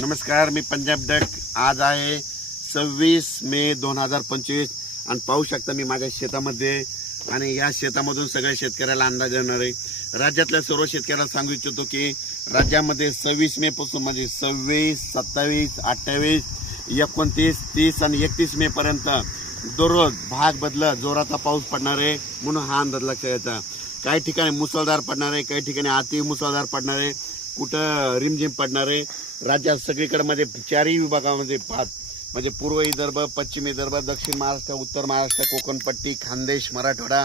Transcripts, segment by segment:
नमस्कार, मी पंजाब डक। आज आहे 26 मे 2025 आणि पाहू शकता मी माझ्या शेतामध्ये आणि या शेतामधून सगळ्या शेतकऱ्याला अंदाज येणार आहे। राज्यातल्या सर्व शेतकऱ्याला सांगू इच्छितो की राज्यामध्ये 26 मे पासून म्हणजे 26, 27, 28, 29, 30 आणि 31 मे पर्यंत दररोज भाग बदलत जोराचा पाऊस पडणार आहे, म्हणून हा अंदाज लक्षात घ्यायचा। काही ठिकाणी मुसळधार पडणार आहे, काही ठिकाणी अति मुसळधार पडणार आहे, कुठं रिमझिम पडणार आहे। राज्यात सगळीकडे म्हणजे चारही विभागामध्ये म्हणजे पूर्व विदर्भ, पश्चिम विदर्भ, दक्षिण महाराष्ट्र, उत्तर महाराष्ट्र, कोकणपट्टी, खानदेश, मराठवाडा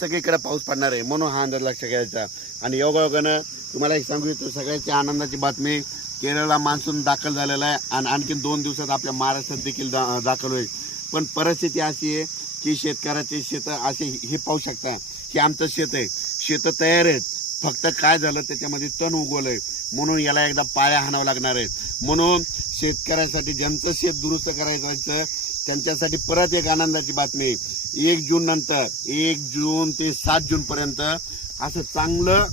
सगळीकडे पाऊस पडणार आहे, म्हणून हा अंदाज लक्षात घ्यायचा। आणि योगायोगानं तुम्हाला एक सांगू इच्छितो, सगळ्याची आनंदाची बातमी, केरळला मान्सून दाखल झालेला आहे आणि आणखीन 2 दिवसात आपल्या महाराष्ट्रात देखील दाखल होईल। पण परिस्थिती अशी आहे की शेतकऱ्याचे शेत असे हे पाहू शकता, हे आमचं शेत आहे, शेत तयार आहेत, फक्त काय झालं त्याच्यामध्ये तण उगवलंय, म्हणून याला एकदा पाया हाणावं लागणार आहे। म्हणून शेतकऱ्यासाठी ज्यांचं शेत दुरुस्त करायचं त्यांच्यासाठी परत एक आनंदाची बातमी, 1 जून नंतर 1 जून ते 7 जून पर्यंत असं चांगलं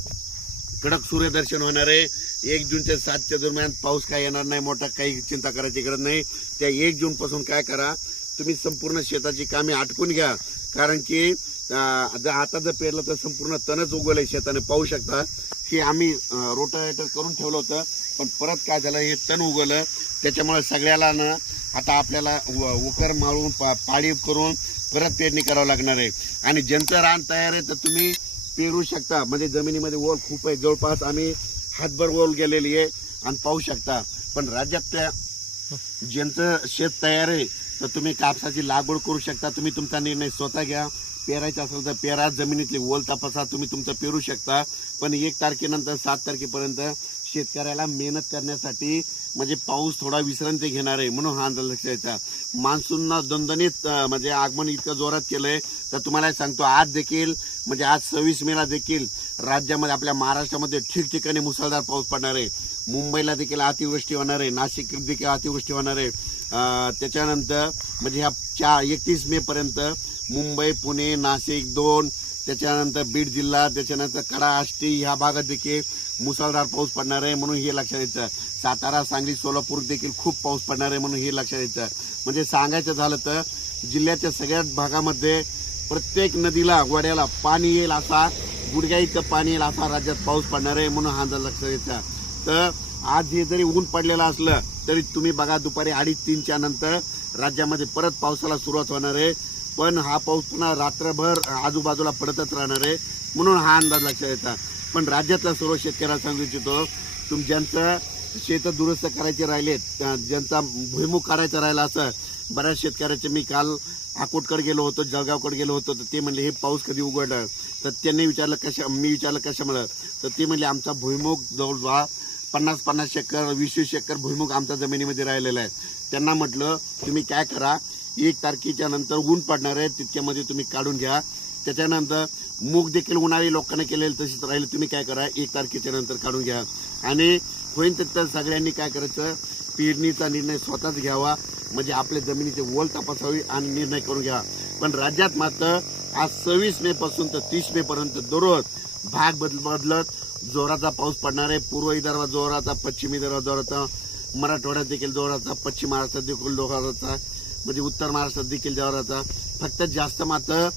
कडक सूर्यदर्शन होणार आहे। 1 जून ते 7 दरम्यान पाऊस काय येणार नाही, मोठा काही चिंता करायची गरज नाही। त्या 1 जून पासून काय करा, तुम्ही संपूर्ण शेताची कामे आटकून घ्या, कारण की आता जर पेरलं तर संपूर्ण तणच उगवलंय शेताने, पाहू शकता। हे आम्ही रोटावेटर करून ठेवलं होतं, पण परत काय झालं, हे तण उगवलं, त्याच्यामुळे सगळ्याला ना आता आपल्याला उकर मारून पाळी करून परत पेरणी करावं लागणार आहे। आणि ज्यांचं रान तयार आहे तर तुम्ही पेरू शकता, म्हणजे जमिनीमध्ये ओल खूप आहे, जवळपास आम्ही हातभर ओल गेलेली आहे आणि पाहू शकता। पण राज्यातल्या ज्यांचं शेत तयार आहे तर तुम्ही कापसाची लागवड करू शकता, तुम्ही तुमचा निर्णय स्वतः घ्या। पेरायचं असेल तर पेरा, जमिनीतली ओल तपासा, तुम्ही तुमचं पेरू शकता। पण 1 तारखेनंतर 7 तारखेपर्यंत शेतकऱ्याला मेहनत करण्यासाठी म्हणजे पाऊस थोडा विश्रांती घेणार आहे, म्हणून हा अंदाज लक्षात घ्यायचा। मान्सूननं दणदणीत म्हणजे आगमन इतकं जोरात केलंय, तर तुम्हाला सांगतो आज देखील म्हणजे आज 26 मेला देखील राज्यामध्ये आपल्या महाराष्ट्रामध्ये ठिकठिकाणी मुसळधार पाऊस पडणार आहे। मुंबईला देखील अतिवृष्टी होणार आहे, नाशिक देखील अतिवृष्टी होणार आहे। त्याच्यानंतर म्हणजे ह्या 31 मे पर्यंत मुंबई, पुणे, नाशिक 2, त्याच्यानंतर बीड जिल्हा, त्याच्यानंतर कडा, आष्टी ह्या भागात देखील मुसळधार पाऊस पडणार आहे, म्हणून हे लक्षात घ्यायचं। सातारा, सांगली, सोलापूर देखील खूप पाऊस पडणार आहे, म्हणून हे लक्षात घ्यायचं। म्हणजे सांगायचं झालं तर जिल्ह्याच्या सगळ्याच भागामध्ये प्रत्येक नदीला, वड्याला पाणी येईल, असा गुडघ्या इतकं पाणी येईल असा राज्यात पाऊस पडणार आहे, म्हणून हा अंदाज लक्षात घ्यायचा। तर आज हे जरी ऊन पडलेलं असलं तरी तुम्ही बघा दुपारी 2:30-3च्या नंतर राज्यामध्ये परत पावसाला सुरुवात होणार आहे, पण हा पाऊस पुन्हा रात्रभर आजूबाजूला पडतच राहणार आहे, म्हणून हा अंदाज लक्षात येतात। पण राज्यातल्या सर्व शेतकऱ्याला सांगू इच्छितो, ज्यांचं शेत दुरुस्त करायचे राहिलेत, ज्यांचा भुईमुग काढायचा राहिला, असं बऱ्याच शेतकऱ्याचे मी काल अकोटकडे गेलो होतो, जळगावकडे गेलो होतो, तर ते म्हणले हे पाऊस कधी उघडणार, तर त्यांनी विचारलं मी विचारलं कशामुळे, तर ते म्हणले आमचा भुईमुग जवळजवळ 50-50 एकर 20-20 एकर भुईमुग आमच्या जमिनीमध्ये राहिलेला आहे। त्यांना म्हटलं तुम्ही काय करा, 1 तारखेच्या नंतर ऊन पडणार आहे, तितक्यामध्ये तुम्ही काढून घ्या। त्याच्यानंतर मूग देखील उन्हाळी लोकांनी केलेलं तशीच राहिले, तुम्ही काय करा 1 तारखेच्या नंतर काढून घ्या। आणि होईन तर सगळ्यांनी काय करायचं, पेरणीचा निर्णय स्वतःच घ्यावा, म्हणजे आपल्या जमिनीचे ओल तपासावी आणि निर्णय करून घ्या। पण राज्यात मात्र आज 26 मे पासून तर 30 मे पर्यंत दररोज भाग बदलत जोराचा पाऊस पडणार आहे। पूर्व विदर्भात जोराचा, पश्चिम विदर्भात जोराचा, मराठवाड्यात देखील जोराचा, पश्चिम महाराष्ट्रात देखील जोराचा, म्हणजे उत्तर महाराष्ट्रात देखील जोराचा। फक्त जास्त मात्र